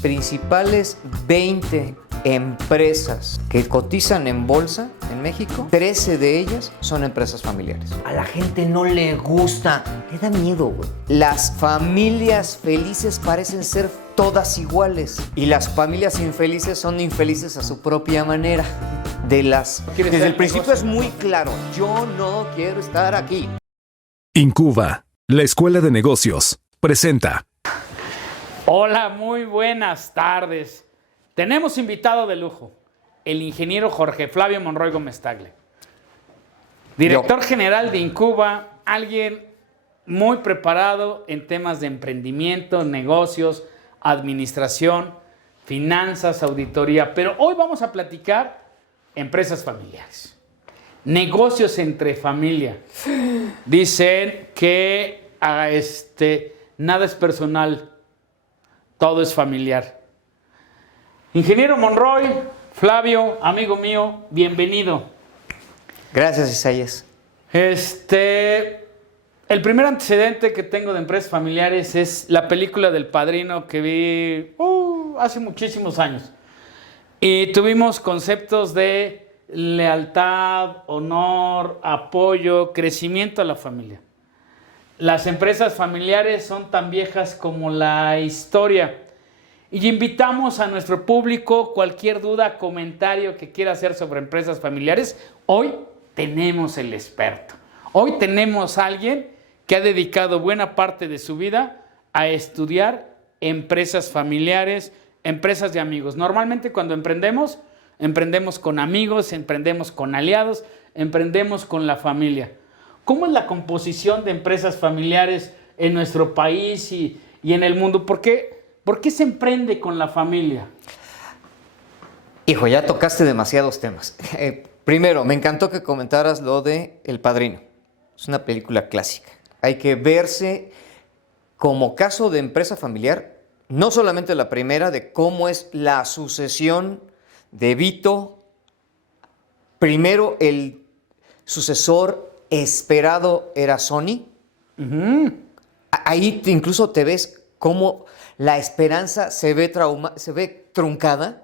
Principales 20 empresas que cotizan en bolsa en México, 13 de ellas son empresas familiares. A la gente no le gusta, le da miedo, güey. Las familias felices parecen ser todas iguales y las familias infelices son infelices a su propia manera. Desde el principio es muy claro, yo no quiero estar aquí. Incuba, la Escuela de Negocios, presenta. Hola, muy buenas tardes. Tenemos invitado de lujo, el ingeniero Jorge Flavio Monroy Gómez Tagle, director general de Incuba, alguien muy preparado en temas de emprendimiento, negocios, administración, finanzas, auditoría. Pero hoy vamos a platicar empresas familiares, negocios entre familia. Dicen que nada es personal. Todo es familiar. Ingeniero Monroy, Flavio, amigo mío, bienvenido. Gracias, Isaías. El primer antecedente que tengo de empresas familiares es la película del Padrino que vi hace muchísimos años. Y tuvimos conceptos de lealtad, honor, apoyo, crecimiento a la familia. Las empresas familiares son tan viejas como la historia. Y invitamos a nuestro público, cualquier duda, comentario que quiera hacer sobre empresas familiares. Hoy tenemos el experto. Hoy tenemos a alguien que ha dedicado buena parte de su vida a estudiar empresas familiares, empresas de amigos. Normalmente cuando emprendemos con amigos, emprendemos con aliados, emprendemos con la familia. ¿Cómo es la composición de empresas familiares en nuestro país y en el mundo? ¿Por qué se emprende con la familia? Hijo, ya tocaste demasiados temas. Primero, me encantó que comentaras lo de El Padrino. Es una película clásica. Hay que verse como caso de empresa familiar, no solamente la primera, de cómo es la sucesión de Vito. Primero, el sucesor esperado era Sony. Uh-huh. Ahí incluso te ves cómo la esperanza se ve truncada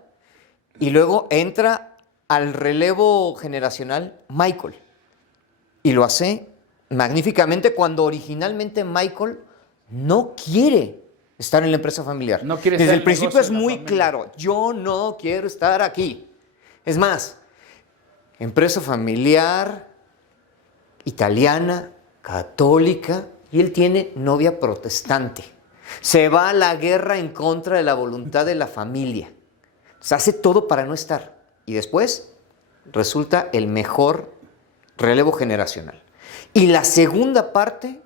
y luego entra al relevo generacional Michael. Y lo hace magníficamente cuando originalmente Michael no quiere estar en la empresa familiar. No quiere Desde ser el principio es muy familia. claro, yo no quiero estar aquí. Es más, empresa familiar, italiana, católica, y él tiene novia protestante. Se va a la guerra en contra de la voluntad de la familia. Se hace todo para no estar. Y después resulta el mejor relevo generacional. Y la segunda parte,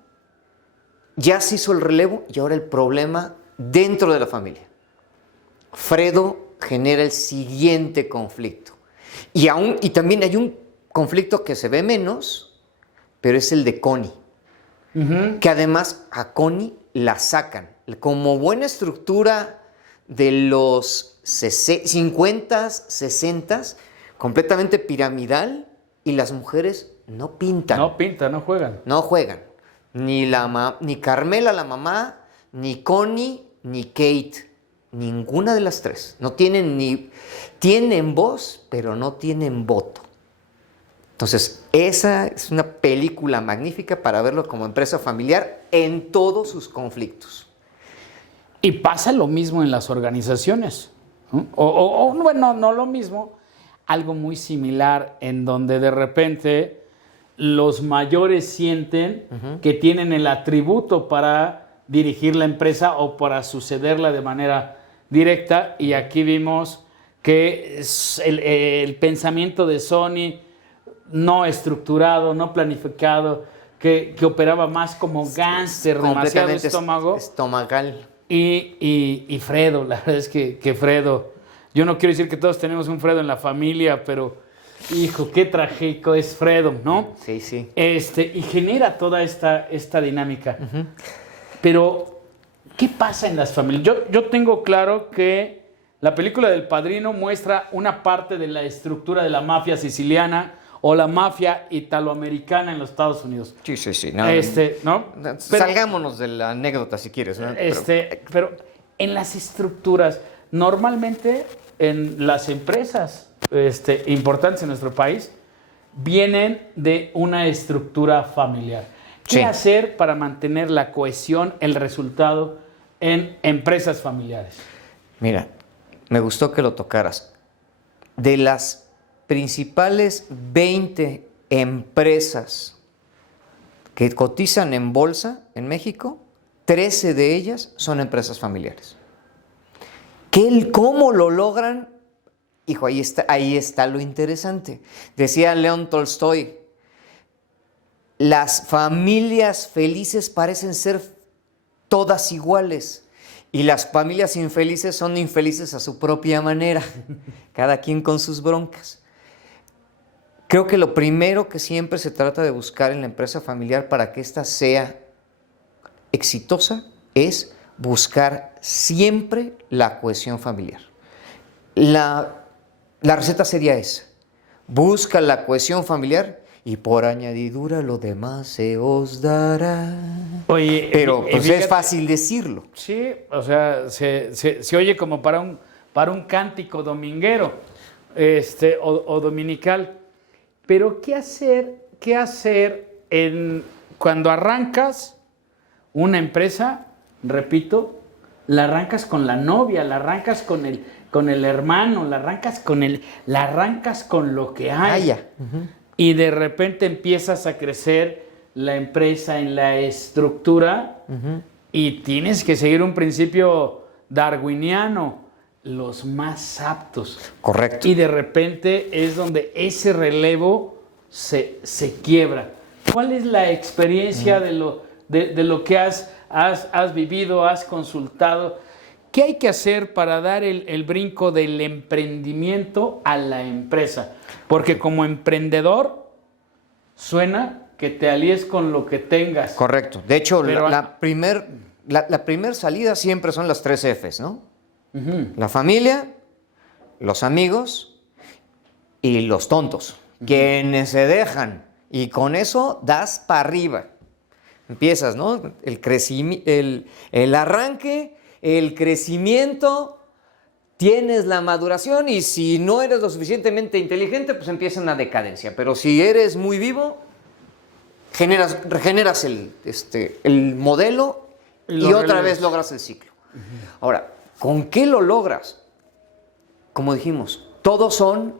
ya se hizo el relevo y ahora el problema dentro de la familia. Fredo genera el siguiente conflicto. Y también hay un conflicto que se ve menos, pero es el de Connie. Uh-huh. Que además a Connie la sacan. Como buena estructura de los 50s, 60s, completamente piramidal, y las mujeres no pintan. No pintan, no juegan. No juegan. Ni Carmela, la mamá, ni Connie, ni Kate. Ninguna de las tres. No tienen tienen voz, pero no tienen voto. Entonces, esa es una película magnífica para verlo como empresa familiar en todos sus conflictos. Y pasa lo mismo en las organizaciones, ¿no? Bueno, no lo mismo, algo muy similar en donde de repente los mayores sienten que tienen el atributo para dirigir la empresa o para sucederla de manera directa. Y aquí vimos que el pensamiento de Sony no estructurado, no planificado, que operaba más como gángster, demasiado estómago. Estomacal. Y Fredo, la verdad es que Fredo, yo no quiero decir que todos tenemos un Fredo en la familia, pero hijo, qué trágico es Fredo, ¿no? Sí, sí. Y genera toda esta dinámica. Uh-huh. Pero, ¿qué pasa en las familias? Yo tengo claro que la película del Padrino muestra una parte de la estructura de la mafia siciliana o la mafia italoamericana en los Estados Unidos. Sí. ¿No? Salgámonos de la anécdota si quieres, ¿no? Pero en las estructuras, Normalmente en las empresas importantes en nuestro país vienen de una estructura familiar. ¿Qué Sí. hacer para mantener la cohesión, el resultado en empresas familiares? Mira, me gustó que lo tocaras. De las principales 20 empresas que cotizan en bolsa en México, 13 de ellas son empresas familiares. ¿Cómo lo logran? Hijo, ahí está lo interesante. Decía León Tolstoy, las familias felices parecen ser todas iguales y las familias infelices son infelices a su propia manera, cada quien con sus broncas. Creo que lo primero que siempre se trata de buscar en la empresa familiar para que ésta sea exitosa es buscar siempre la cohesión familiar. La receta sería esa: busca la cohesión familiar y por añadidura lo demás se os dará. Oye, Pero pues fíjate, es fácil decirlo. sí, o sea, se oye como para un cántico dominguero o dominical. Pero ¿qué hacer cuando arrancas una empresa? Repito, la arrancas con la novia, la arrancas con el hermano, la arrancas con lo que hay. Ya. Y de repente empiezas a crecer la empresa en la estructura y tienes que seguir un principio darwiniano, los más aptos. Correcto. Y de repente es donde ese relevo se quiebra. ¿Cuál es la experiencia de lo que has vivido, has consultado? ¿Qué hay que hacer para dar el brinco del emprendimiento a la empresa? Porque como emprendedor suena que te alíes con lo que tengas. Correcto. De hecho, Pero la primer salida siempre son las 3 Fs, ¿no? La familia, los amigos y los tontos, quienes se dejan. Y con eso das para arriba. Empiezas, ¿no? El arranque, el crecimiento, tienes la maduración y si no eres lo suficientemente inteligente, pues empieza una decadencia. Pero si eres muy vivo, regeneras el modelo y otra vez logras el ciclo. Ahora, ¿con qué lo logras? Como dijimos, todos son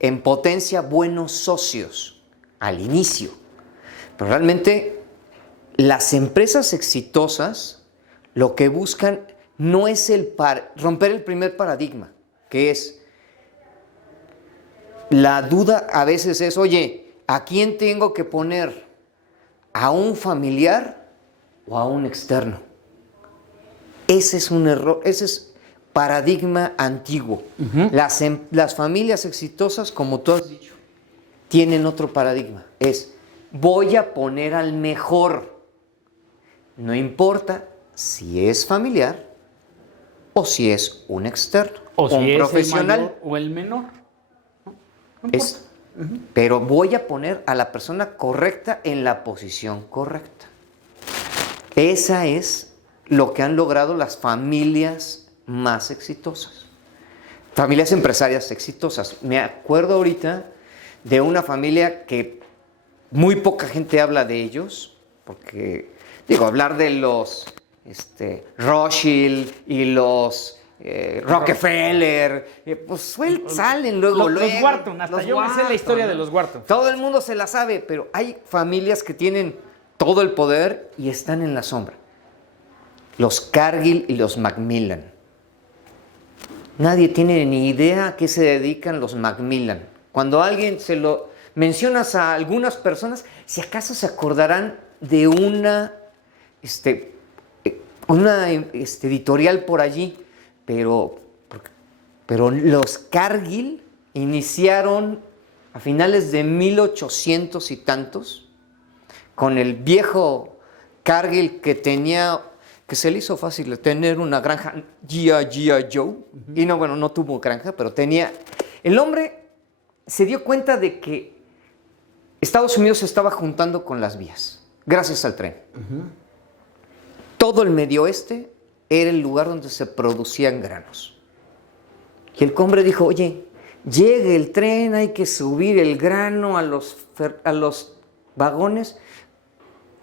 en potencia buenos socios al inicio. Pero realmente las empresas exitosas lo que buscan no es romper el primer paradigma, que es la duda a veces es, oye, ¿a quién tengo que poner? ¿A un familiar o a un externo? Ese es un error, ese es paradigma antiguo. Las familias exitosas, como tú has dicho, tienen otro paradigma. Es, voy a poner al mejor. No importa si es familiar o si es un externo O si un es profesional. el mayor o el menor. No importa. Pero voy a poner a la persona correcta en la posición correcta. Esa es lo que han logrado las familias más exitosas. Familias empresarias exitosas. Me acuerdo ahorita de una familia que muy poca gente habla de ellos, porque, hablar de los Rothschild y los Rockefeller, pues salen luego. Los Wharton, hasta yo me sé la historia de los Wharton. Todo el mundo se la sabe, pero hay familias que tienen todo el poder y están en la sombra. Los Cargill y los Macmillan. Nadie tiene ni idea a qué se dedican los Macmillan. Cuando alguien se lo mencionas a algunas personas, si acaso se acordarán de una editorial por allí, pero los Cargill iniciaron a finales de 1800 y tantos con el viejo Cargill que se le hizo fácil tener una granja G.I. Joe, y no tuvo granja, pero tenía. El hombre se dio cuenta de que Estados Unidos se estaba juntando con las vías, gracias al tren. Todo el Medio Oeste era el lugar donde se producían granos. Y el hombre dijo, oye, llegue el tren, hay que subir el grano a los vagones,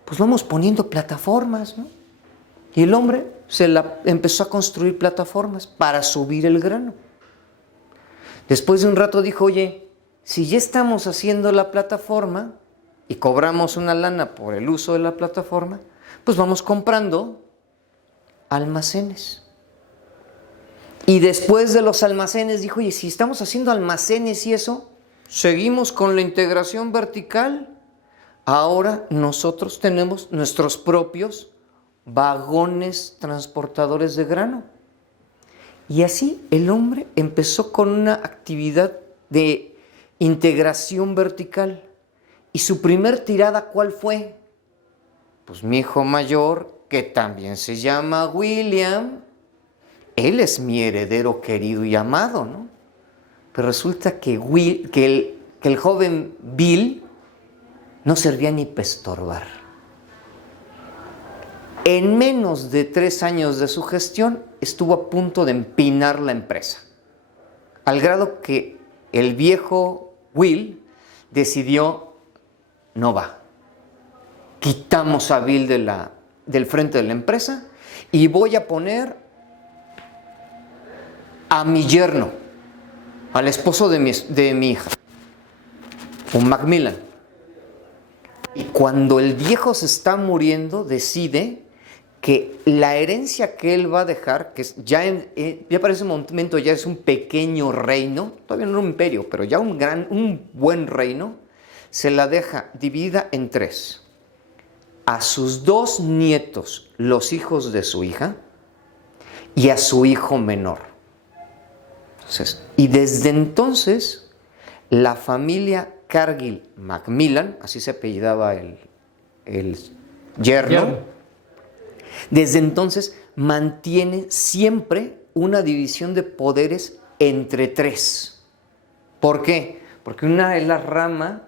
pues vamos poniendo plataformas, ¿no? Y el hombre empezó a construir plataformas para subir el grano. Después de un rato dijo, oye, si ya estamos haciendo la plataforma y cobramos una lana por el uso de la plataforma, pues vamos comprando almacenes. Y después de los almacenes dijo, oye, si estamos haciendo almacenes y eso, seguimos con la integración vertical. Ahora nosotros tenemos nuestros propios vagones transportadores de grano. Y así el hombre empezó con una actividad de integración vertical. ¿Y su primer tirada cuál fue? Pues mi hijo mayor, que también se llama William, él es mi heredero querido y amado, ¿no? Pero resulta que el joven Bill no servía ni para estorbar. En menos de 3 años de su gestión, estuvo a punto de empinar la empresa. Al grado que el viejo Will decidió, no va. Quitamos a Bill del frente de la empresa y voy a poner a mi yerno, al esposo de mi hija, un Macmillan. Y cuando el viejo se está muriendo, decide que la herencia que él va a dejar, que ya para ese momento ya es un pequeño reino, todavía no un imperio, pero ya un buen reino, se la deja dividida en 3. A sus 2 nietos, los hijos de su hija, y a su hijo menor. Entonces, y desde entonces, la familia Cargill Macmillan, así se apellidaba el yerno, desde entonces mantiene siempre una división de poderes entre 3. ¿Por qué? Porque una es la rama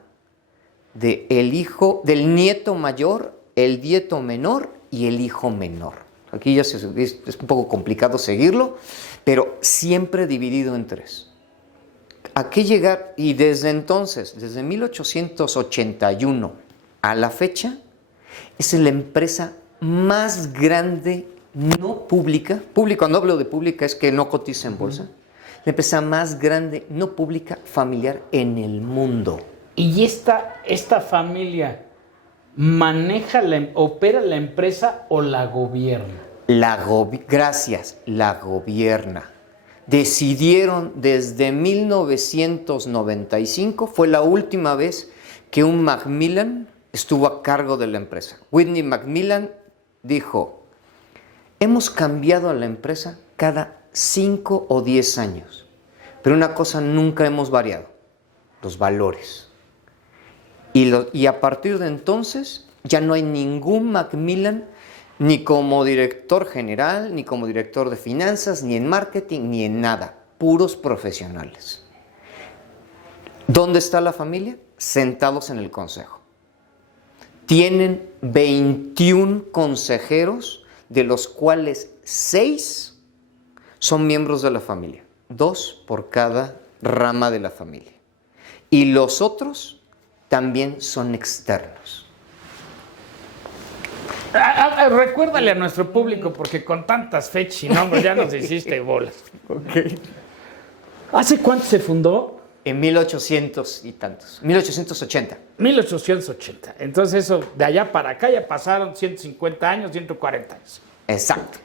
del nieto mayor, el nieto menor y el hijo menor. Aquí ya es un poco complicado seguirlo, pero siempre dividido en 3. ¿A qué llegar? Y desde entonces, desde 1881 a la fecha, es la empresa más grande no pública, cuando hablo de pública es que no cotiza en bolsa, la empresa más grande no pública familiar en el mundo. ¿Y esta familia opera la empresa o la gobierna? Gracias, la gobierna. Decidieron desde 1995, fue la última vez que un Macmillan estuvo a cargo de la empresa. Whitney Macmillan dijo, hemos cambiado a la empresa cada 5 o 10 años, pero una cosa nunca hemos variado, los valores. Y a partir de entonces ya no hay ningún Macmillan ni como director general, ni como director de finanzas, ni en marketing, ni en nada. Puros profesionales. ¿Dónde está la familia? Sentados en el consejo. Tienen 21 consejeros, de los cuales 6 son miembros de la familia. 2 por cada rama de la familia. Y los otros también son externos. Recuérdale a nuestro público, porque con tantas fechas y nombres ya nos hiciste bolas. Okay. ¿Hace cuánto se fundó? En 1800 y tantos. 1880. 1880. Entonces eso, de allá para acá ya pasaron 150 años, 140 años. Exacto.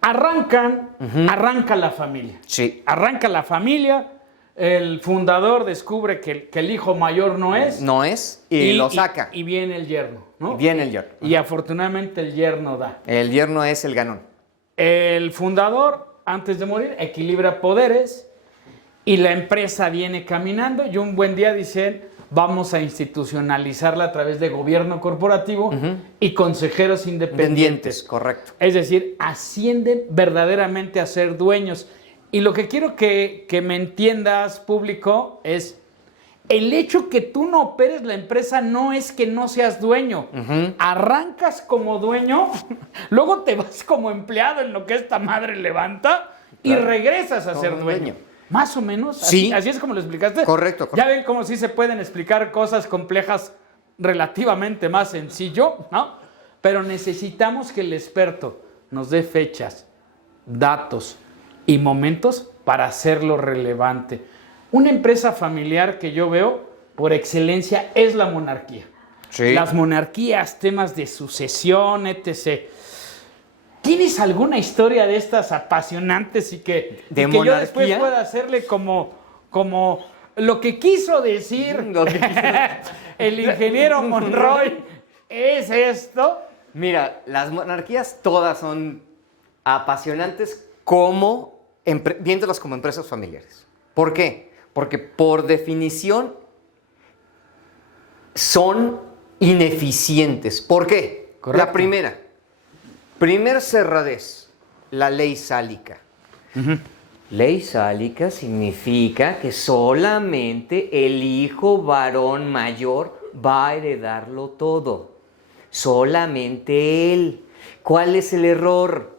Arranca la familia. Sí. Arranca la familia, el fundador descubre que el hijo mayor no es. No es, y lo saca. Y viene el yerno, ¿no? Viene el yerno. Y afortunadamente el yerno da. El yerno es el ganón. El fundador, antes de morir, equilibra poderes y la empresa viene caminando y un buen día dicen, vamos a institucionalizarla a través de gobierno corporativo y consejeros independientes. Correcto. Es decir, ascienden verdaderamente a ser dueños. Y lo que quiero que me entiendas, público, es el hecho que tú no operes la empresa no es que no seas dueño. Arrancas como dueño, luego te vas como empleado en lo que esta madre levanta y regresas a ser dueño. Más o menos. Sí. Así es como lo explicaste. Correcto. Ya ven cómo sí se pueden explicar cosas complejas relativamente más sencillo, ¿no? Pero necesitamos que el experto nos dé fechas, datos y momentos para hacerlo relevante. Una empresa familiar que yo veo por excelencia es la monarquía. Sí. Las monarquías, temas de sucesión, etc. ¿Tienes alguna historia de estas apasionantes y que yo después pueda hacerle como lo que quiso decir el ingeniero Monroy? ¿Es esto? Mira, las monarquías todas son apasionantes viéndolas como empresas familiares. ¿Por qué? Porque por definición son ineficientes. ¿Por qué? Correcto. La primer cerradez, la ley sálica. Ley sálica significa que solamente el hijo varón mayor va a heredarlo todo. Solamente él. ¿Cuál es el error?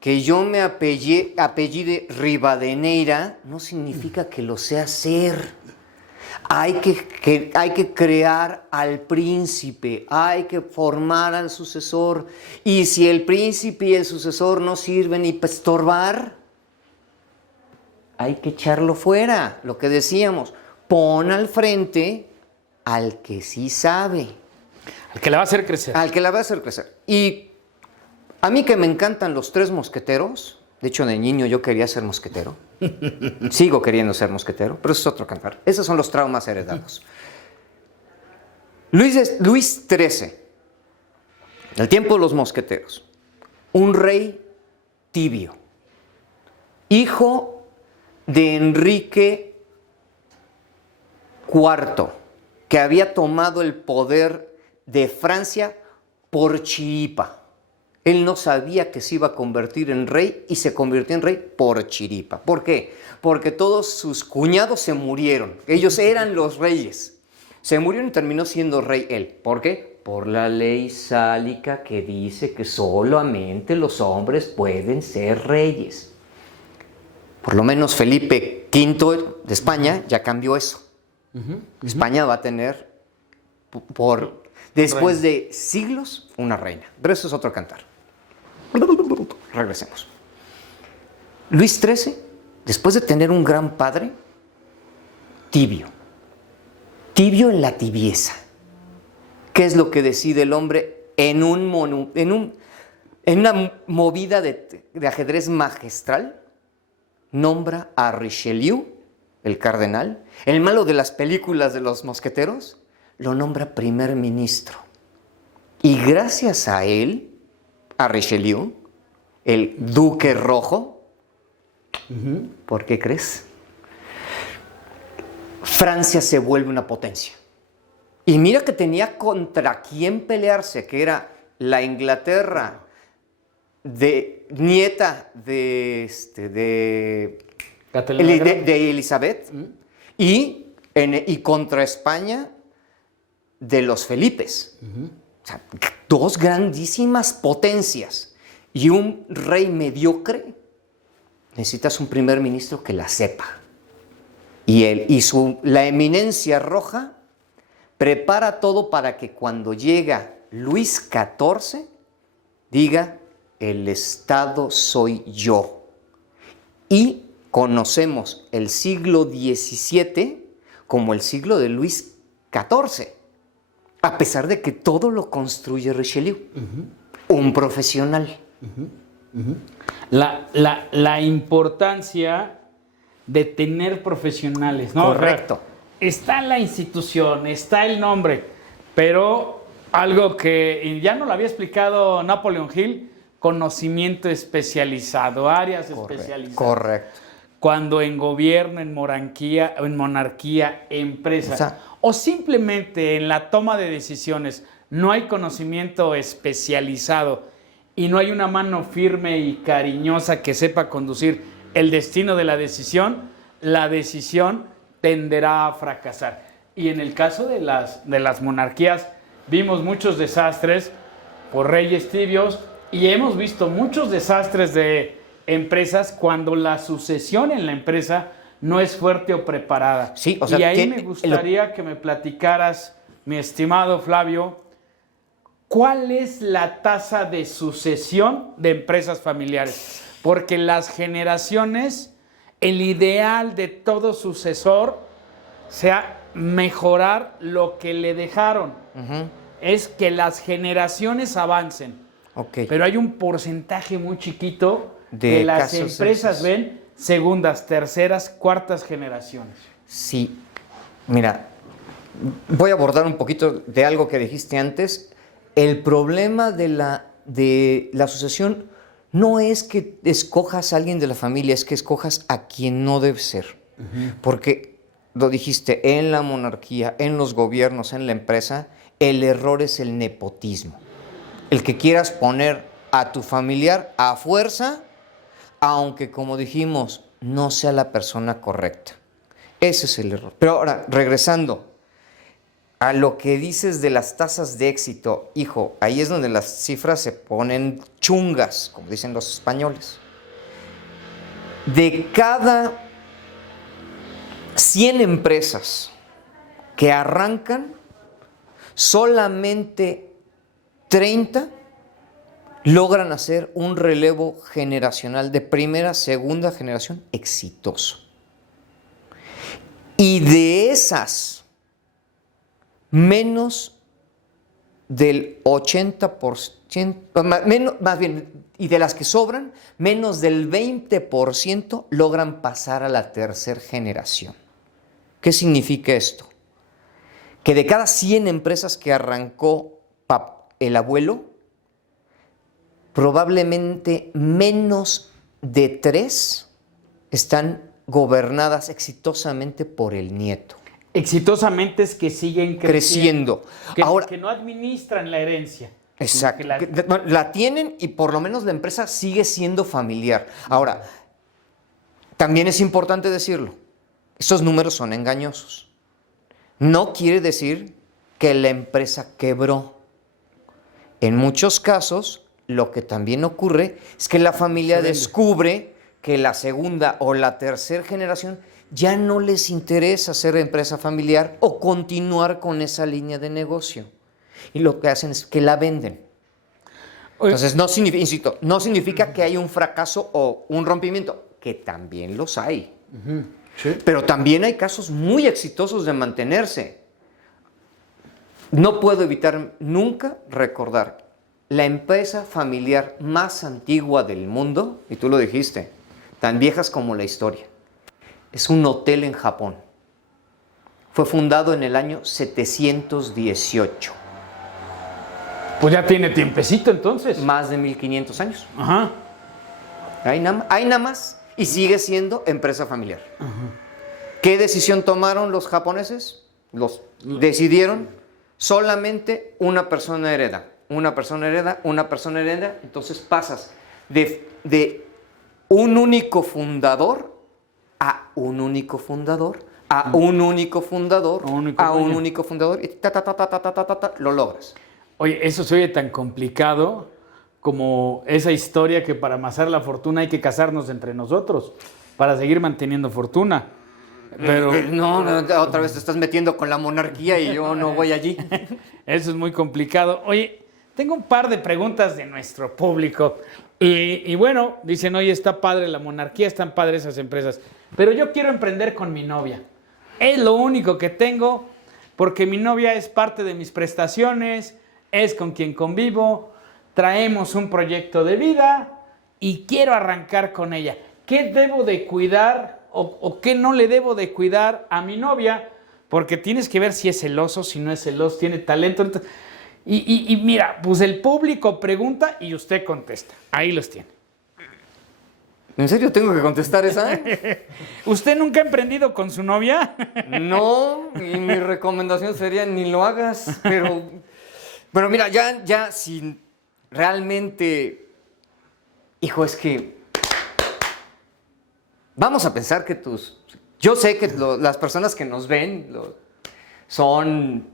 Que yo me apellide Rivadeneira no significa que lo sé hacer. Hay que crear al príncipe, hay que formar al sucesor. Y si el príncipe y el sucesor no sirven ni para estorbar, hay que echarlo fuera. Lo que decíamos, pon al frente al que sí sabe. Al que la va a hacer crecer. Al que la va a hacer crecer. Y a mí que me encantan los tres mosqueteros, de hecho de niño yo quería ser mosquetero, sigo queriendo ser mosquetero, pero eso es otro cantar. Esos son los traumas heredados. Luis XIII, el tiempo de los mosqueteros, un rey tibio, hijo de Enrique IV, que había tomado el poder de Francia por chiripa. Él no sabía que se iba a convertir en rey y se convirtió en rey por chiripa. ¿Por qué? Porque todos sus cuñados se murieron. Ellos eran los reyes. Se murieron y terminó siendo rey él. ¿Por qué? Por la ley sálica que dice que solamente los hombres pueden ser reyes. Por lo menos Felipe V de España ya cambió eso. España va a tener, después de siglos, una reina. Pero eso es otro cantar. Regresemos. Luis XIII, después de tener un gran padre, tibio en la tibieza. ¿Qué es lo que decide el hombre en una movida de ajedrez magistral? Nombra a Richelieu, el cardenal, el malo de las películas de los mosqueteros, lo nombra primer ministro. Y gracias a él, a Richelieu, el duque rojo, ¿por qué crees? Francia se vuelve una potencia. Y mira que tenía contra quién pelearse, que era la Inglaterra nieta de Elizabeth y contra España de los Felipes. O sea, dos grandísimas potencias y un rey mediocre. Necesitas un primer ministro que la sepa. Y la eminencia roja prepara todo para que cuando llega Luis XIV diga: el Estado soy yo. Y conocemos el siglo XVII como el siglo de Luis XIV. A pesar de que todo lo construye Richelieu, un profesional. La importancia de tener profesionales, ¿no? Correcto. Está la institución, está el nombre, pero algo que ya no lo había explicado Napoleon Hill, conocimiento especializado, áreas especializadas. Correcto. Cuando en gobierno, en monarquía, empresa, o simplemente en la toma de decisiones no hay conocimiento especializado y no hay una mano firme y cariñosa que sepa conducir el destino de la decisión tenderá a fracasar. Y en el caso de las monarquías, vimos muchos desastres por reyes tibios y hemos visto muchos desastres de empresas cuando la sucesión en la empresa no es fuerte o preparada. Sí, o sea, y ahí tiene- me gustaría que me platicaras, mi estimado Flavio, ¿cuál es la tasa de sucesión de empresas familiares? Porque las generaciones, el ideal de todo sucesor sea mejorar lo que le dejaron. Es que las generaciones avancen. Ok. Pero hay un porcentaje muy chiquito De que las casos empresas esos. ven segundas, terceras, cuartas generaciones. Sí, mira, voy a abordar un poquito de algo que dijiste antes. El problema de la sucesión no es que escojas a alguien de la familia, es que escojas a quien no debe ser. Porque lo dijiste, en la monarquía, en los gobiernos, en la empresa, el error es el nepotismo. El que quieras poner a tu familiar a fuerza, aunque como dijimos, no sea la persona correcta. Ese es el error. Pero ahora, regresando a lo que dices de las tasas de éxito, hijo, ahí es donde las cifras se ponen chungas, como dicen los españoles. De cada 100 empresas que arrancan, solamente 30 logran hacer un relevo generacional de primera, segunda generación exitoso. Y de esas, menos del 80%, más bien, y de las que sobran, menos del 20% logran pasar a la tercera generación. ¿Qué significa esto? Que de cada 100 empresas que arrancó el abuelo, probablemente menos de 3 están gobernadas exitosamente por el nieto. Exitosamente es que siguen Creciendo. Ahora, que no administran la herencia. Exacto. La tienen y por lo menos la empresa sigue siendo familiar. Ahora, también es importante decirlo, estos números son engañosos. No quiere decir que la empresa quebró. En muchos casos, lo que también ocurre es que la familia descubre que la segunda o la tercera generación ya no les interesa ser empresa familiar o continuar con esa línea de negocio. Y lo que hacen es que la venden. Entonces, no significa, insisto, no significa que hay un fracaso o un rompimiento, que también los hay. Sí. Pero también hay casos muy exitosos de mantenerse. No puedo evitar nunca recordar la empresa familiar más antigua del mundo, y tú lo dijiste, tan viejas como la historia. Es un hotel en Japón. Fue fundado en el año 718. Pues ya tiene tiempecito entonces. Más de 1500 años. Ajá. Ahí nada más. Y sigue siendo empresa familiar. ¿Qué decisión tomaron los japoneses? Decidieron solamente una persona hereda. Una persona hereda, una persona hereda. Entonces pasas de un único fundador a un único fundador, a un único fundador, a un único fundador, y lo logras. Oye, eso se oye tan complicado como esa historia que para amasar la fortuna hay que casarnos entre nosotros para seguir manteniendo fortuna. Pero No, otra vez te estás metiendo con la monarquía y yo no voy allí. eso es muy complicado. Oye, tengo un par de preguntas de nuestro público. Y bueno, dicen, oye, está padre la monarquía, están padres esas empresas. Pero yo quiero emprender con mi novia. Es lo único que tengo, porque mi novia es parte de mis prestaciones, es con quien convivo, traemos un proyecto de vida y quiero arrancar con ella. ¿Qué debo de cuidar o qué no le debo de cuidar a mi novia? Porque tienes que ver si es celoso, si no es celoso, tiene talento. Y mira, pues el público pregunta y usted contesta. Ahí los tiene. ¿En serio tengo que contestar esa? ¿Usted nunca ha emprendido con su novia? No, y mi recomendación sería ni lo hagas, pero mira, ya si realmente, hijo, es que vamos a pensar que yo sé que las personas que nos ven son,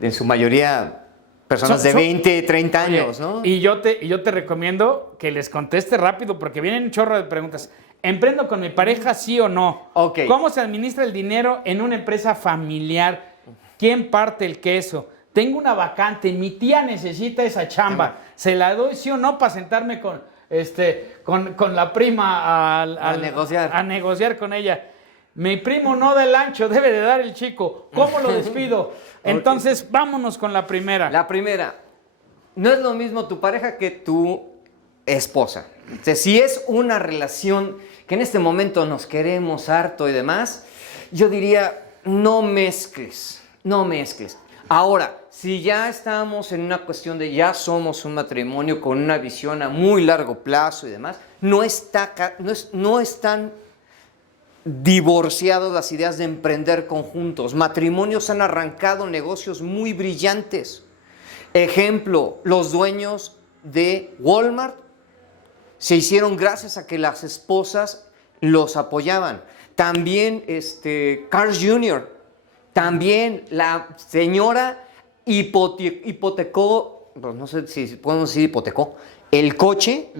en su mayoría, personas de 20, 30 años, Oye, ¿no? Y yo te recomiendo que les conteste rápido porque vienen un chorro de preguntas. ¿emprendo con mi pareja, sí o no? Ok. ¿Cómo se administra el dinero en una empresa familiar? ¿Quién parte el queso? Tengo una vacante, mi tía necesita esa chamba. ¿Se la doy sí o no para sentarme con la prima A negociar. a negociar con ella? Mi primo no da el ancho, debe de dar el chico. ¿Cómo lo despido? Entonces, vámonos con la primera. La primera, no es lo mismo tu pareja que tu esposa. O sea, si es una relación que en este momento nos queremos harto y demás, yo diría, no mezcles, no mezcles. Ahora, si ya estamos en una cuestión de ya somos un matrimonio con una visión a muy largo plazo y demás, no están divorciados las ideas de emprender conjuntos. Matrimonios han arrancado negocios muy brillantes. Ejemplo, los dueños de Walmart se hicieron gracias a que las esposas los apoyaban. También Carl Jr., también la señora hipotecó, pues no sé si podemos decir hipotecó, el coche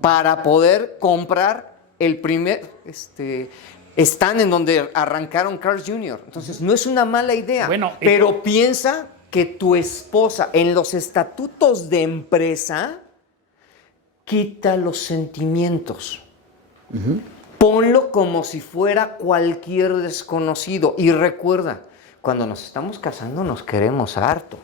para poder comprar el primer stand en donde arrancaron Carl Jr. Entonces, no es una mala idea, Bueno, pero piensa que tu esposa en los estatutos de empresa quita los sentimientos. Ponlo como si fuera cualquier desconocido. Y recuerda, cuando nos estamos casando nos queremos harto.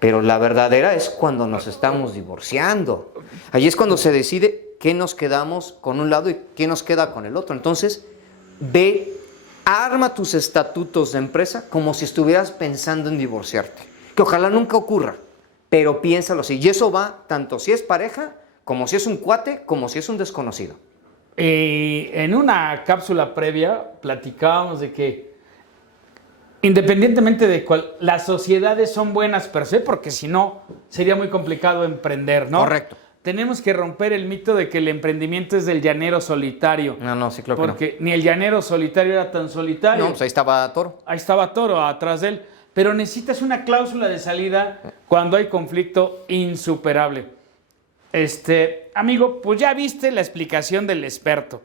Pero la verdadera es cuando nos estamos divorciando. Ahí es cuando se decide qué nos quedamos con un lado y qué nos queda con el otro. Entonces, arma tus estatutos de empresa como si estuvieras pensando en divorciarte. Que ojalá nunca ocurra, pero piénsalo así. Y eso va tanto si es pareja, como si es un cuate, como si es un desconocido. En una cápsula previa platicábamos de que independientemente de cuál, las sociedades son buenas per se, porque si no, sería muy complicado emprender, ¿no? Correcto. Tenemos que romper el mito de que el emprendimiento es del llanero solitario. No, sí, claro que no. Porque ni el llanero solitario era tan solitario. No, pues ahí estaba Toro. Ahí estaba Toro atrás de él. Pero necesitas una cláusula de salida cuando hay conflicto insuperable. Amigo, pues ya viste la explicación del experto.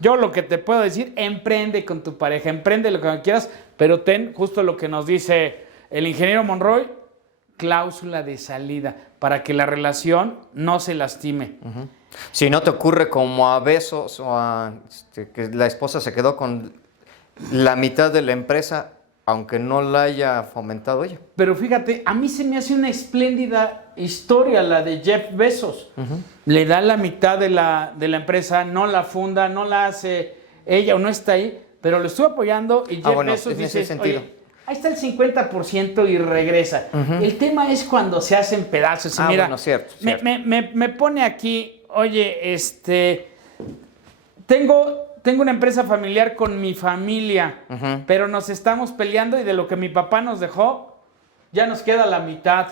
Yo lo que te puedo decir, emprende con tu pareja, emprende lo que quieras, pero ten justo lo que nos dice el ingeniero Monroy, cláusula de salida, para que la relación no se lastime. Si no te ocurre como a Besos o a que la esposa se quedó con la mitad de la empresa, aunque no la haya fomentado ella. Pero fíjate, a mí se me hace una espléndida historia la de Jeff Bezos. Le da la mitad de la empresa, no la funda, no la hace ella o no está ahí, pero lo estuvo apoyando y Jeff Bezos en ese dice, sentido. oye, ahí está el 50% y regresa. El tema es cuando se hacen pedazos. Y mira, bueno, cierto. Me pone aquí, oye, tengo una empresa familiar con mi familia, pero nos estamos peleando y de lo que mi papá nos dejó, ya nos queda la mitad.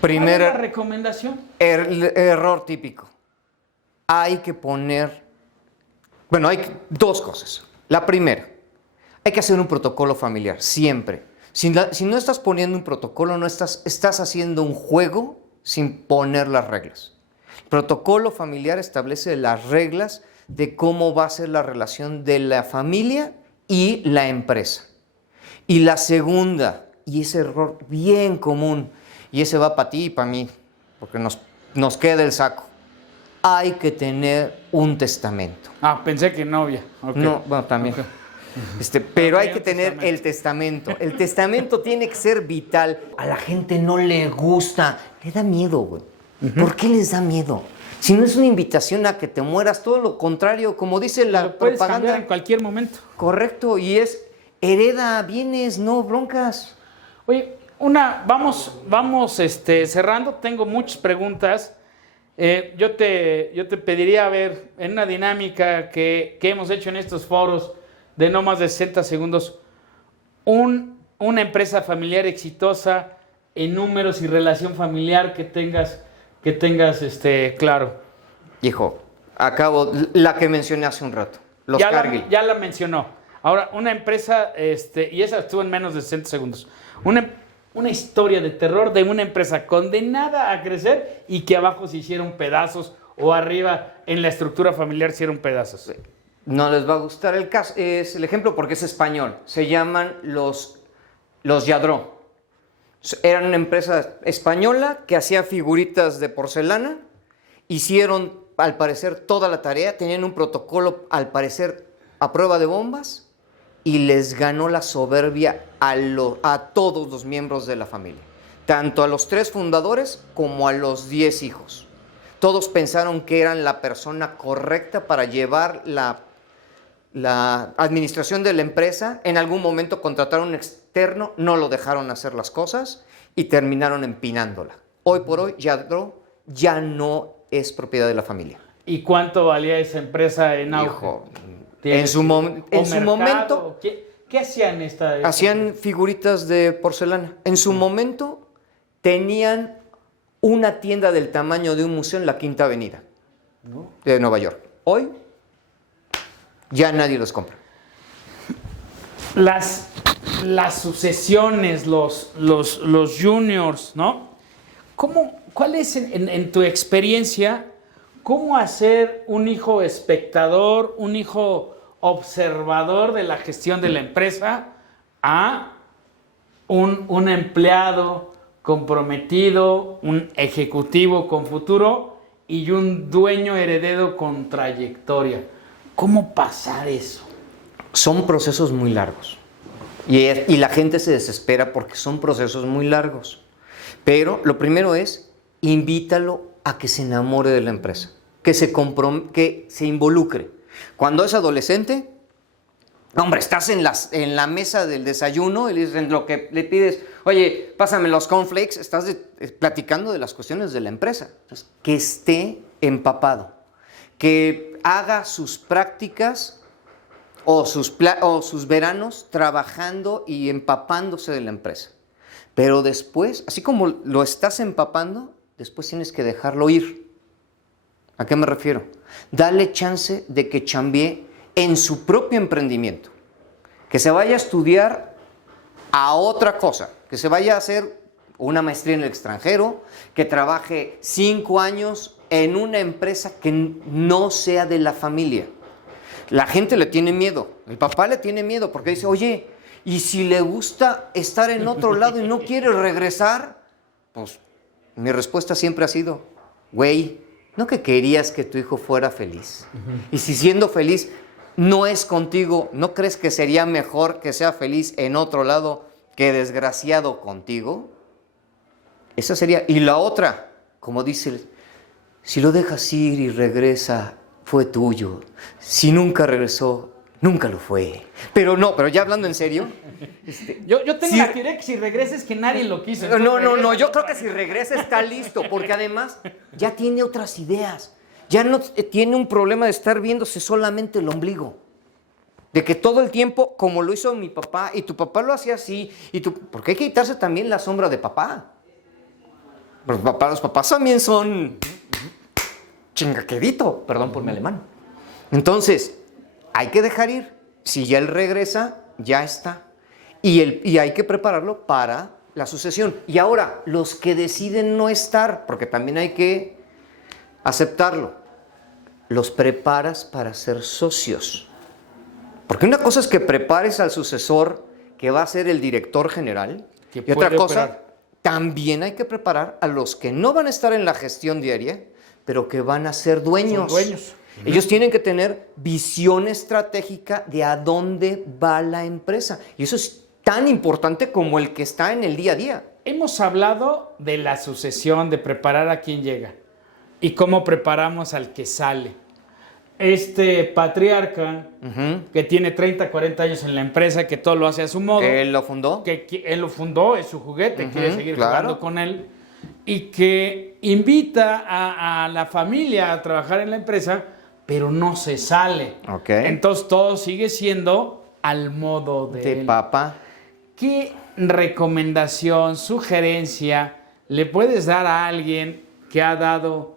Primera recomendación. Error típico. Hay que poner... Bueno, hay dos cosas. La primera, hay que hacer un protocolo familiar, siempre. Si no estás poniendo un protocolo, estás haciendo un juego sin poner las reglas. El protocolo familiar establece las reglas de cómo va a ser la relación de la familia y la empresa. Y la segunda, y ese error bien común, y ese va para ti y para mí, porque nos queda el saco, hay que tener un testamento. Pensé que novia. Okay. No, bueno, también. Okay. Pero hay que tener el testamento. El testamento tiene que ser vital. A la gente no le gusta, le da miedo, güey. ¿Por qué les da miedo? Si no es una invitación a que te mueras, todo lo contrario, como dice la lo puedes propaganda. Cambiar en cualquier momento. Correcto, y es hereda bienes, no broncas. Oye, vamos cerrando. Tengo muchas preguntas. Yo te pediría, a ver, en una dinámica que hemos hecho en estos foros de no más de 60 segundos, una empresa familiar exitosa en números y relación familiar que tengas claro. Hijo, acabo, la que mencioné hace un rato, los Cargill. Ya la mencionó. Ahora, una empresa, y esa estuvo en menos de 60 segundos, una historia de terror de una empresa condenada a crecer y que abajo se hicieron pedazos o arriba en la estructura familiar si eran pedazos? No les va a gustar el caso, es el ejemplo porque es español. Se llaman los Lladró. Eran una empresa española que hacía figuritas de porcelana. Hicieron, al parecer, toda la tarea. Tenían un protocolo, al parecer, a prueba de bombas. Y les ganó la soberbia a todos los miembros de la familia. Tanto a los 3 fundadores como a los 10 hijos. Todos pensaron que eran la persona correcta para llevar la administración de la empresa. En algún momento contrataron un externo, no lo dejaron hacer las cosas y terminaron empinándola. Hoy por hoy, Lladró ya no es propiedad de la familia. ¿Y cuánto valía esa empresa en auge? Hijo, en su momento... ¿Qué hacían esta? Hacían figuritas de porcelana. En su momento tenían una tienda del tamaño de un museo en la Quinta Avenida de Nueva York. Hoy ya nadie los compra. Las sucesiones, los juniors, ¿no? ¿Cuál es en tu experiencia, cómo hacer un hijo espectador, un hijo observador de la gestión de la empresa a un empleado comprometido, un ejecutivo con futuro y un dueño heredero con trayectoria? ¿Cómo pasar eso? Son procesos muy largos y la gente se desespera porque son procesos muy largos. Pero lo primero es, invítalo a que se enamore de la empresa, que se involucre. Cuando es adolescente, hombre, estás en la mesa del desayuno y lo que le pides, oye, pásame los cornflakes, estás platicando de las cuestiones de la empresa. Entonces, que esté empapado, que haga sus prácticas o sus veranos trabajando y empapándose de la empresa. Pero después, así como lo estás empapando, después tienes que dejarlo ir. ¿A qué me refiero? Dale chance de que chambee en su propio emprendimiento. Que se vaya a estudiar a otra cosa. Que se vaya a hacer una maestría en el extranjero. Que trabaje 5 años en una empresa que no sea de la familia. La gente le tiene miedo. El papá le tiene miedo porque dice, oye, ¿y si le gusta estar en otro lado y no quiere regresar? Pues mi respuesta siempre ha sido, güey, ¿no que querías que tu hijo fuera feliz? Y si siendo feliz no es contigo, ¿no crees que sería mejor que sea feliz en otro lado que desgraciado contigo? Esa sería. Y la otra, como dice, si lo dejas ir y regresa, fue tuyo. Si nunca regresó, nunca lo fue. Pero ya hablando en serio. Yo tengo la teoría que si regreses que nadie lo quiso. No, yo creo que si regresa está listo, porque además ya tiene otras ideas. Ya no tiene un problema de estar viéndose solamente el ombligo. De que todo el tiempo, como lo hizo mi papá, y tu papá lo hacía así, porque hay que quitarse también la sombra de papá. Los papás también son chingaquedito, perdón por mi alemán. Entonces, hay que dejar ir. Si ya él regresa, ya está. Y hay que prepararlo para la sucesión. Y ahora, los que deciden no estar, porque también hay que aceptarlo, los preparas para ser socios. Porque una cosa es que prepares al sucesor que va a ser el director general. Y otra cosa, también hay que preparar a los que no van a estar en la gestión diaria, pero que van a ser dueños. Son dueños. Ellos tienen que tener visión estratégica de a dónde va la empresa. Y eso es tan importante como el que está en el día a día. Hemos hablado de la sucesión, de preparar a quien llega y cómo preparamos al que sale. Este patriarca que tiene 30, 40 años en la empresa, que todo lo hace a su modo. ¿Él lo fundó? Que él lo fundó, es su juguete, quiere seguir jugando con él. Y que invita a la familia a trabajar en la empresa, pero no se sale. Okay. Entonces todo sigue siendo al modo de él. Papá. ¿Qué recomendación, sugerencia le puedes dar a alguien que ha dado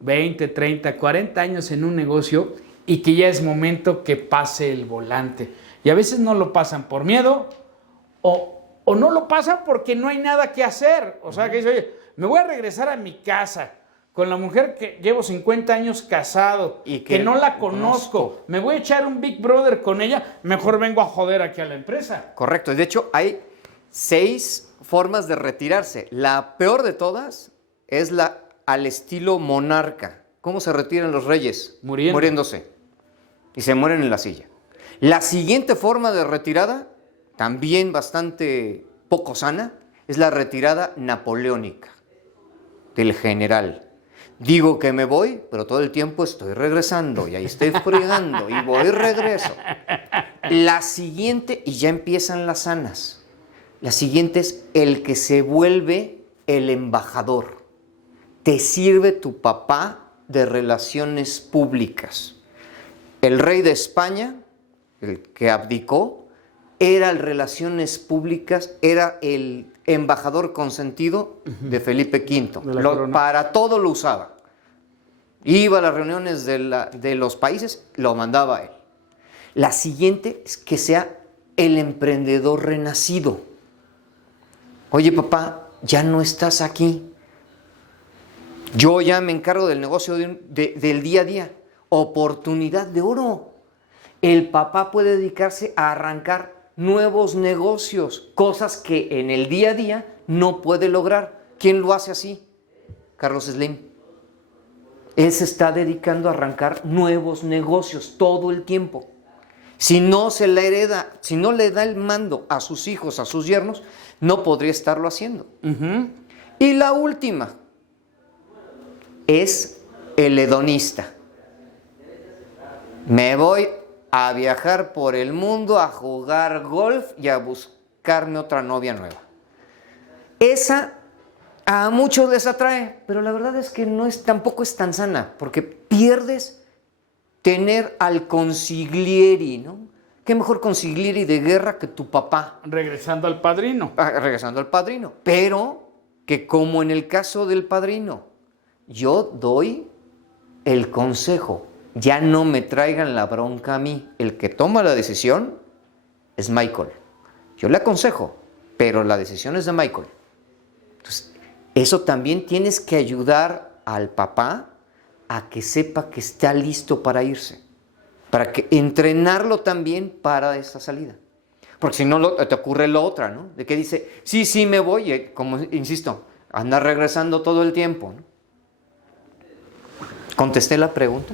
20, 30, 40 años en un negocio y que ya es momento que pase el volante? Y a veces no lo pasan por miedo o no lo pasan porque no hay nada que hacer. O sea, que dice, oye, me voy a regresar a mi casa con la mujer que llevo 50 años casado Y que que no la conozco, me voy a echar un Big Brother con ella, mejor vengo a joder aquí a la empresa. Correcto. De hecho, hay 6 formas de retirarse. La peor de todas es la al estilo monarca. ¿Cómo se retiran los reyes? Muriéndose. Y se mueren en la silla. La siguiente forma de retirada, también bastante poco sana, es la retirada napoleónica del general. Digo que me voy, pero todo el tiempo estoy regresando y ahí estoy fregando y voy y regreso. La siguiente, y ya empiezan las sanas, la siguiente es el que se vuelve el embajador. Te sirve tu papá de relaciones públicas. El rey de España, el que abdicó, era el relaciones públicas, era el embajador consentido de Felipe V. Para todo lo usaba. Iba a las reuniones de los países, lo mandaba a él. La siguiente es que sea el emprendedor renacido. Oye, papá, ya no estás aquí. Yo ya me encargo del negocio del día a día. Oportunidad de oro. El papá puede dedicarse a arrancar nuevos negocios, cosas que en el día a día no puede lograr. ¿Quién lo hace así? Carlos Slim. Él se está dedicando a arrancar nuevos negocios todo el tiempo. Si no se le hereda, si no le da el mando a sus hijos, a sus yernos, no podría estarlo haciendo. Y la última es el hedonista. Me voy a viajar por el mundo, a jugar golf y a buscarme otra novia nueva. Esa a muchos les atrae, pero la verdad es que tampoco es tan sana, porque pierdes tener al consiglieri, ¿no? ¿Qué mejor consiglieri de guerra que tu papá? Regresando al Padrino. Regresando al Padrino. Pero que como en el caso del Padrino, yo doy el consejo. Ya no me traigan la bronca a mí. El que toma la decisión es Michael. Yo le aconsejo, pero la decisión es de Michael. Entonces, eso también tienes que ayudar al papá a que sepa que está listo para irse. Para que entrenarlo también para esa salida. Porque si no, te ocurre lo otra, ¿no? De que dice, sí, me voy. Como insisto, anda regresando todo el tiempo, ¿no? ¿Contesté la pregunta?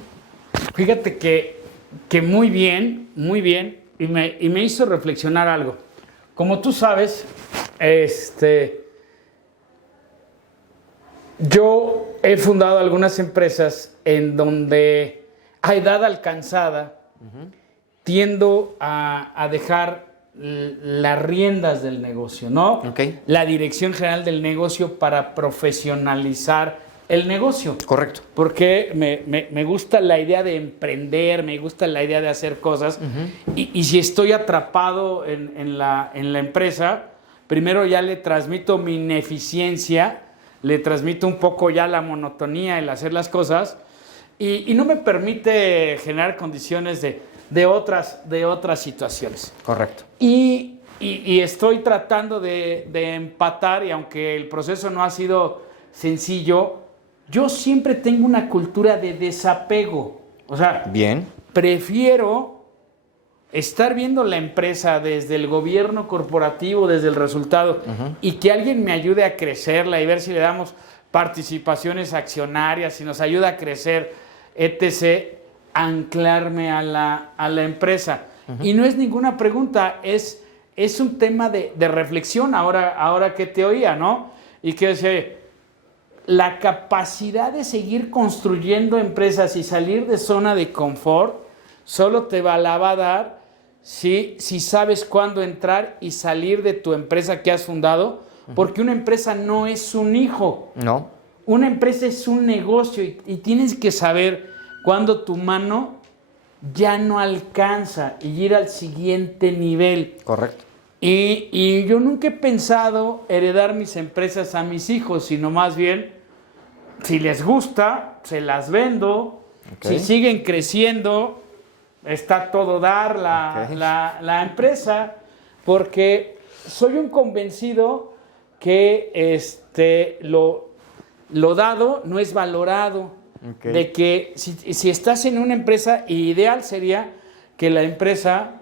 Fíjate que muy bien, y me hizo reflexionar algo. Como tú sabes, yo he fundado algunas empresas en donde a edad alcanzada tiendo a dejar las riendas del negocio, ¿no? Okay. La dirección general del negocio para profesionalizar el negocio. Correcto. Porque me gusta la idea de emprender, me gusta la idea de hacer cosas. Y si estoy atrapado en la empresa, primero ya le transmito mi ineficiencia, le transmito un poco ya la monotonía, el hacer las cosas, y no me permite generar condiciones de otras situaciones. Correcto. Y estoy tratando de empatar, y aunque el proceso no ha sido sencillo, yo siempre tengo una cultura de desapego. O sea, bien, prefiero estar viendo la empresa desde el gobierno corporativo, desde el resultado, y que alguien me ayude a crecerla y ver si le damos participaciones accionarias, si nos ayuda a crecer, etc., anclarme a la empresa. Y no es ninguna pregunta, es un tema de reflexión ahora que te oía, ¿no? Y que decía, la capacidad de seguir construyendo empresas y salir de zona de confort solo te la va a dar si sabes cuándo entrar y salir de tu empresa que has fundado, porque una empresa no es un hijo. No. Una empresa es un negocio y tienes que saber cuándo tu mano ya no alcanza y ir al siguiente nivel. Correcto. Y yo nunca he pensado heredar mis empresas a mis hijos, sino más bien, si les gusta, se las vendo. Okay. Si siguen creciendo, está todo dar la empresa, porque soy un convencido que lo dado no es valorado. Ok. De que si estás en una empresa, ideal sería que la empresa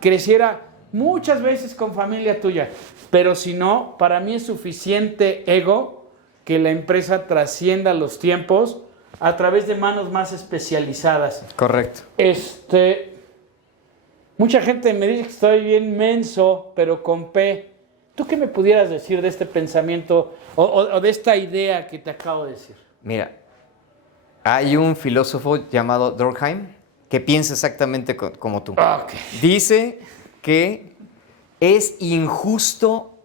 creciera muchas veces con familia tuya, pero si no, para mí es suficiente ego que la empresa trascienda los tiempos a través de manos más especializadas. Correcto. Mucha gente me dice que estoy bien menso, pero con P. ¿Tú qué me pudieras decir de este pensamiento o de esta idea que te acabo de decir? Mira, hay un filósofo llamado Durkheim que piensa exactamente como tú. Ok. Dice que es injusto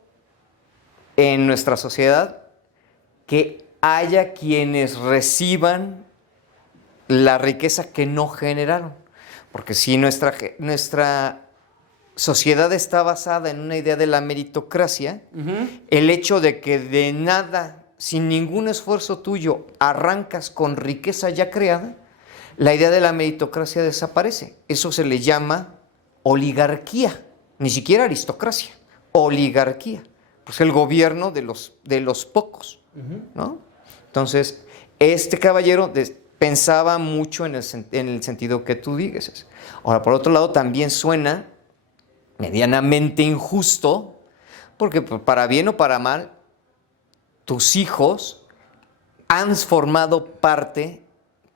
en nuestra sociedad que haya quienes reciban la riqueza que no generaron. Porque si nuestra sociedad está basada en una idea de la meritocracia, el hecho de que de nada, sin ningún esfuerzo tuyo, arrancas con riqueza ya creada, la idea de la meritocracia desaparece. Eso se le llama oligarquía, ni siquiera aristocracia, oligarquía. Pues el gobierno de los pocos, ¿no? Entonces, este caballero pensaba mucho en el sentido que tú dices. Ahora, por otro lado, también suena medianamente injusto, porque para bien o para mal, tus hijos han formado parte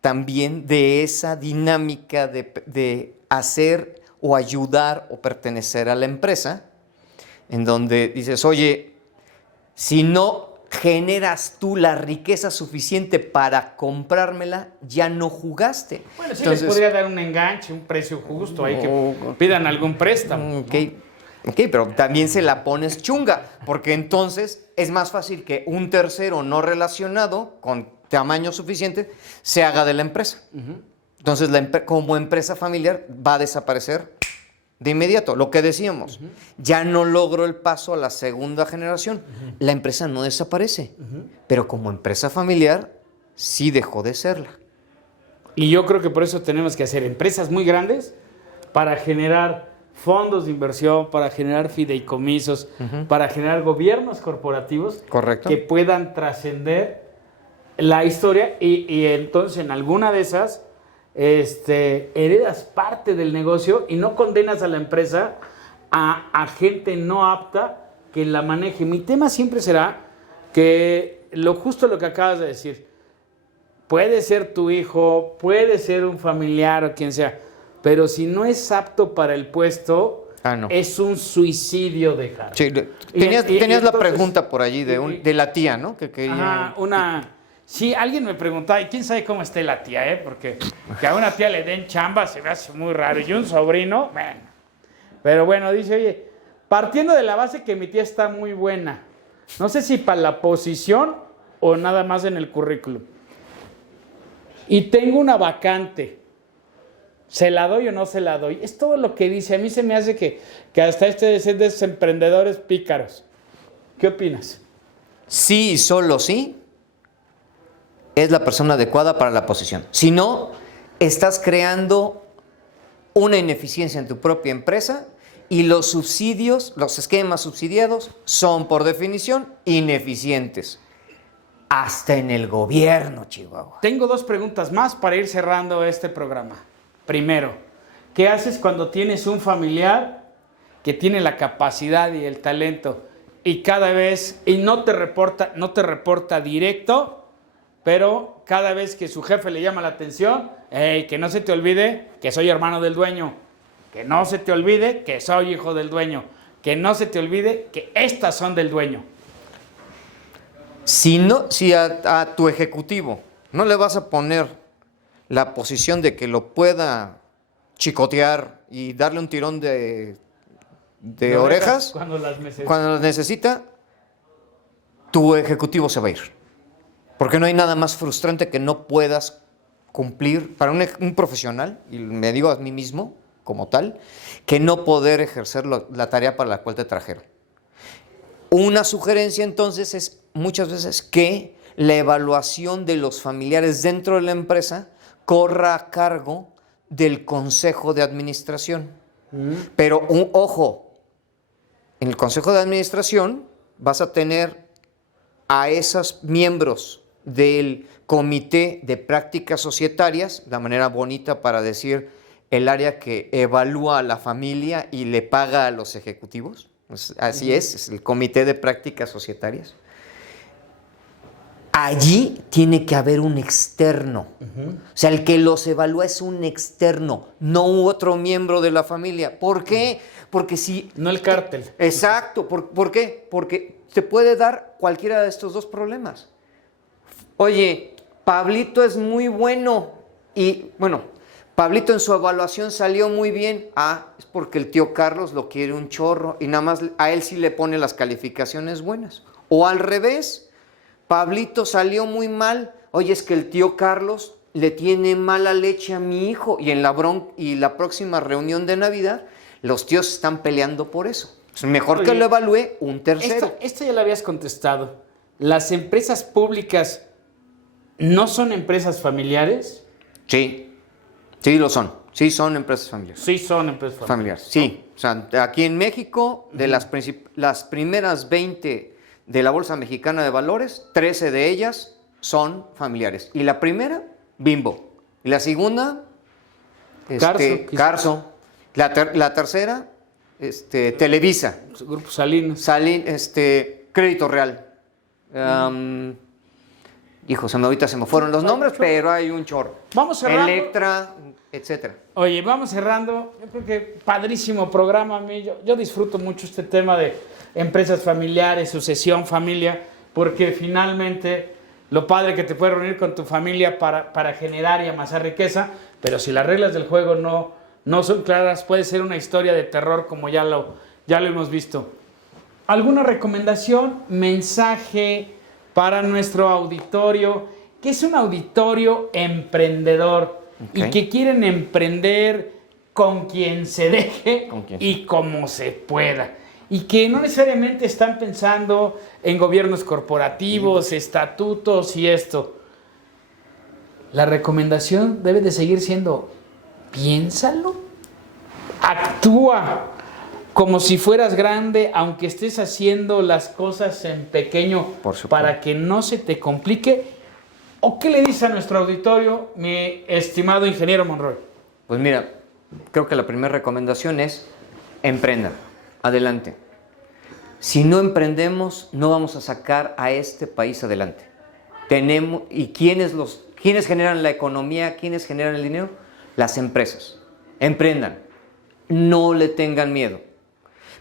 también de esa dinámica de hacer o ayudar o pertenecer a la empresa, en donde dices, oye, si no generas tú la riqueza suficiente para comprármela, ya no jugaste. Bueno, sí. Entonces, les podría dar un enganche, un precio justo, ahí que pidan algún préstamo. Ok, pero también se la pones chunga, porque entonces es más fácil que un tercero no relacionado con tamaño suficiente se haga de la empresa. Entonces, como empresa familiar va a desaparecer de inmediato. Lo que decíamos, ya no logró el paso a la segunda generación. La empresa no desaparece, pero como empresa familiar sí dejó de serla. Y yo creo que por eso tenemos que hacer empresas muy grandes para generar fondos de inversión, para generar fideicomisos, para generar gobiernos corporativos. Correcto. Que puedan trascender la historia y entonces en alguna de esas heredas parte del negocio y no condenas a la empresa a gente no apta que la maneje. Mi tema siempre será que justo lo que acabas de decir, puede ser tu hijo, puede ser un familiar o quien sea, pero si no es apto para el puesto, no. Es un suicidio dejar. Sí, tenías la pregunta por allí de la tía, ¿no? Que quería... Sí, alguien me preguntaba, y quién sabe cómo esté la tía, porque que a una tía le den chamba se me hace muy raro. Y un sobrino, bueno. Pero bueno, dice, oye, partiendo de la base que mi tía está muy buena, no sé si para la posición o nada más en el currículum. Y tengo una vacante. ¿Se la doy o no se la doy? Es todo lo que dice. A mí se me hace que hasta de esos emprendedores pícaros. ¿Qué opinas? Sí, solo sí, es la persona adecuada para la posición. Si no, estás creando una ineficiencia en tu propia empresa y los subsidios, los esquemas subsidiados son por definición ineficientes. Hasta en el gobierno, Chihuahua. Tengo 2 preguntas más para ir cerrando este programa. Primero, ¿qué haces cuando tienes un familiar que tiene la capacidad y el talento y cada vez, y no te reporta directo, pero cada vez que su jefe le llama la atención, que no se te olvide que soy hermano del dueño, que no se te olvide que soy hijo del dueño, que no se te olvide que estas son del dueño? Si a tu ejecutivo no le vas a poner la posición de que lo pueda chicotear y darle un tirón de orejas cuando las necesita, tu ejecutivo se va a ir. Porque no hay nada más frustrante que no puedas cumplir para un profesional, y me digo a mí mismo como tal, que no poder ejercer la tarea para la cual te trajeron. Una sugerencia entonces es muchas veces que la evaluación de los familiares dentro de la empresa corra a cargo del consejo de administración. Pero ojo, en el consejo de administración vas a tener a esos miembros del Comité de Prácticas Societarias, la manera bonita para decir el área que evalúa a la familia y le paga a los ejecutivos. Pues así es el Comité de Prácticas Societarias. Allí tiene que haber un externo. O sea, el que los evalúa es un externo, no otro miembro de la familia. ¿Por qué? Porque si... No el cártel. Exacto. ¿Por qué? Porque te puede dar cualquiera de estos dos problemas. Oye, Pablito es muy bueno y, bueno, Pablito en su evaluación salió muy bien. Ah, es porque el tío Carlos lo quiere un chorro y nada más a él sí le pone las calificaciones buenas. O al revés. Pablito salió muy mal. Oye, es que el tío Carlos le tiene mala leche a mi hijo. Y en la próxima reunión de Navidad, los tíos están peleando por eso. Es mejor que lo evalúe un tercero. Esta ya la habías contestado. ¿Las empresas públicas no son empresas familiares? Sí, sí lo son. Sí son empresas familiares. Sí son empresas familiares. Sí, o sea, aquí en México, de las primeras 20 de la Bolsa Mexicana de Valores, 13 de ellas son familiares. Y la primera, Bimbo. Y la segunda, Carso. La tercera, Televisa. Grupo Salinas. Crédito Real. Ahorita se me fueron los nombres, pero hay un chorro. Vamos cerrando. Electra, etcétera. Oye, vamos cerrando. Yo creo que padrísimo programa a mí. Yo disfruto mucho este tema de empresas familiares, sucesión, familia, porque finalmente lo padre que te puede reunir con tu familia para generar y amasar riqueza, pero si las reglas del juego no son claras, puede ser una historia de terror como ya lo hemos visto. ¿Alguna recomendación, mensaje para nuestro auditorio, que es un auditorio emprendedor y que quieren emprender con quien se deje y como se pueda? Y que no necesariamente están pensando en gobiernos corporativos, estatutos y esto. La recomendación debe de seguir siendo, piénsalo, actúa como si fueras grande, aunque estés haciendo las cosas en pequeño para que no se te complique. ¿O qué le dice a nuestro auditorio, mi estimado ingeniero Monroy? Pues mira, creo que la primera recomendación es emprendan. Adelante. Si no emprendemos, no vamos a sacar a este país adelante. ¿Quiénes generan la economía? ¿Quiénes generan el dinero? Las empresas. Emprendan. No le tengan miedo.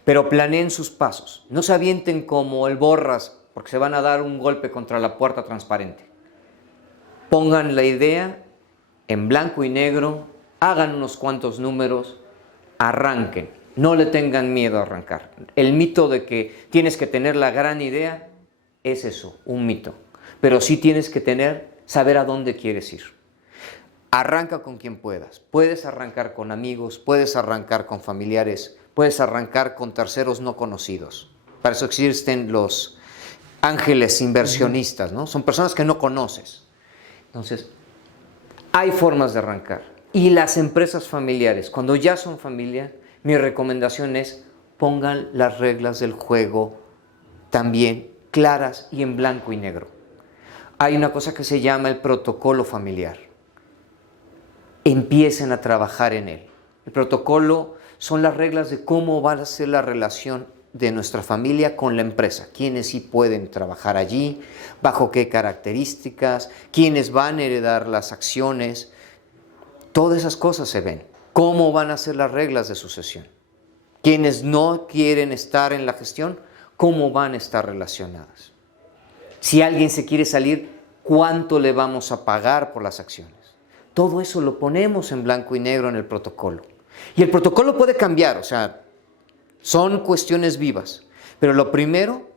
Pero planeen sus pasos. No se avienten como el Borras, porque se van a dar un golpe contra la puerta transparente. Pongan la idea en blanco y negro, hagan unos cuantos números, arranquen. No le tengan miedo a arrancar. El mito de que tienes que tener la gran idea es eso, un mito. Pero sí tienes que saber a dónde quieres ir. Arranca con quien puedas. Puedes arrancar con amigos, puedes arrancar con familiares, puedes arrancar con terceros no conocidos. Para eso existen los ángeles inversionistas, ¿no? Son personas que no conoces. Entonces, hay formas de arrancar. Y las empresas familiares, cuando ya son familia, mi recomendación es pongan las reglas del juego también claras y en blanco y negro. Hay una cosa que se llama el protocolo familiar. Empiecen a trabajar en él. El protocolo son las reglas de cómo va a ser la relación de nuestra familia con la empresa. Quiénes sí pueden trabajar allí, bajo qué características, quiénes van a heredar las acciones. Todas esas cosas se ven. ¿Cómo van a ser las reglas de sucesión? Quienes no quieren estar en la gestión, ¿cómo van a estar relacionadas? Si alguien se quiere salir, ¿cuánto le vamos a pagar por las acciones? Todo eso lo ponemos en blanco y negro en el protocolo. Y el protocolo puede cambiar, o sea, son cuestiones vivas. Pero lo primero,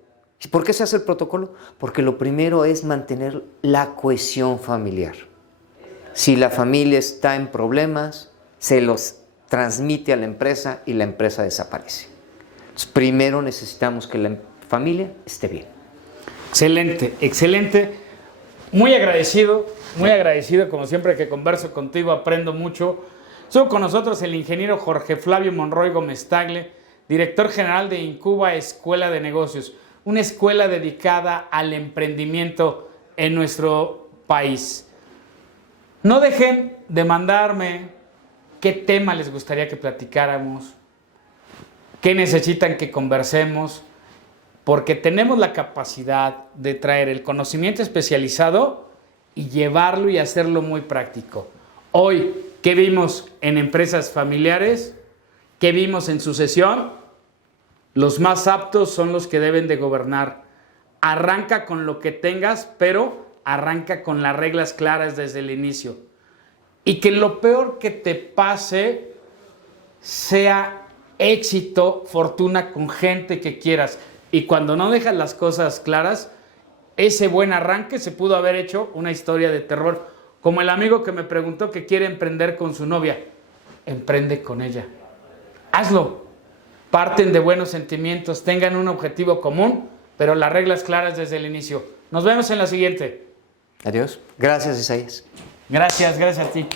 ¿por qué se hace el protocolo? Porque lo primero es mantener la cohesión familiar. Si la familia está en problemas, se los transmite a la empresa y la empresa desaparece. Entonces, primero necesitamos que la familia esté bien. Excelente, excelente. Muy agradecido como siempre que converso contigo, aprendo mucho. Estuvo con nosotros el ingeniero Jorge Flavio Monroy Gómez Tagle, director general de Incuba Escuela de Negocios, una escuela dedicada al emprendimiento en nuestro país. No dejen de mandarme qué tema les gustaría que platicáramos, qué necesitan que conversemos, porque tenemos la capacidad de traer el conocimiento especializado y llevarlo y hacerlo muy práctico. Hoy, ¿qué vimos en empresas familiares? ¿Qué vimos en sucesión? Los más aptos son los que deben de gobernar. Arranca con lo que tengas, pero arranca con las reglas claras desde el inicio. Y que lo peor que te pase sea éxito, fortuna con gente que quieras. Y cuando no dejas las cosas claras, ese buen arranque se pudo haber hecho una historia de terror. Como el amigo que me preguntó que quiere emprender con su novia. Emprende con ella. Hazlo. Parten de buenos sentimientos, tengan un objetivo común, pero las reglas claras desde el inicio. Nos vemos en la siguiente. Adiós. Gracias, Isaías. Gracias a ti.